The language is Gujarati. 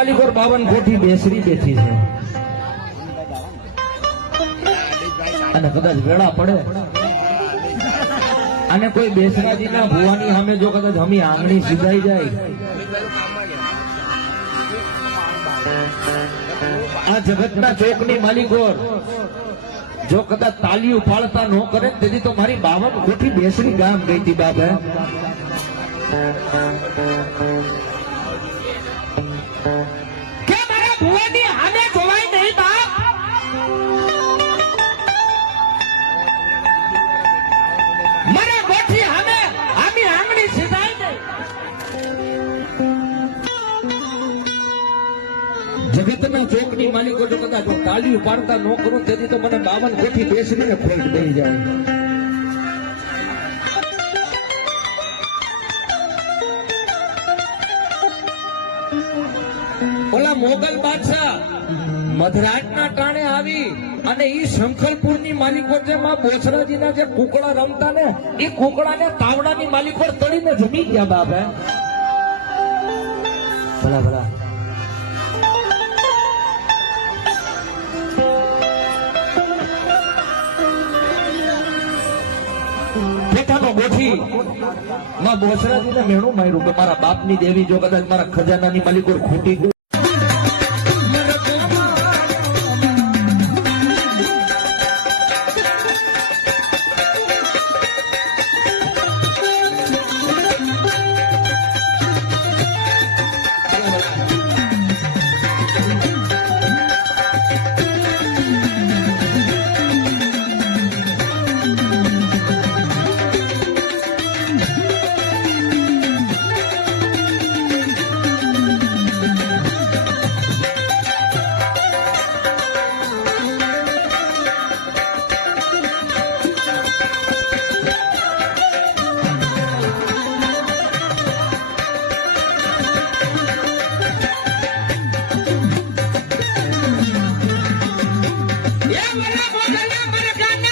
માલિકો બાવન કોઠી બેસરી બેઠી છે. અને કદાચ વેળા પડે. અને કોઈ બેસરાજીના ભુવાની સામે જો કદાચ હમી આંગળી સીધાઈ જાય. આ જગતના ચોકની માલિકો જો કદાચ તાલી ઉપાડતા ન કરે તેથી તો મારી બાવન કોઠી બેસરી ગામ ગઈ હતી બાબે જગતના ચોકની માલિકો જો કદાચ હું તાલીઓ પાડતા ન કરું, તેથી તો મને બાવન કોઠી બેસરીને ફોલ્ટ બની જાય. ઓલા મોગલ બાદશાહ મધરાટના ટાણે આવી અને ઈ શંખલપુરની માલિકો જે માં બોસરાજીના જે કુકડા રમતા ને એ કુકડાને તાવડાની માલિકો તળીને જમી ગયા બાપે ભલા ભલા. ગોઠી માં બોસરાજીને મેણું માર્યું કે મારા બાપની દેવી જો કદાચ મારા ખજાનાની માલિકો ખૂટી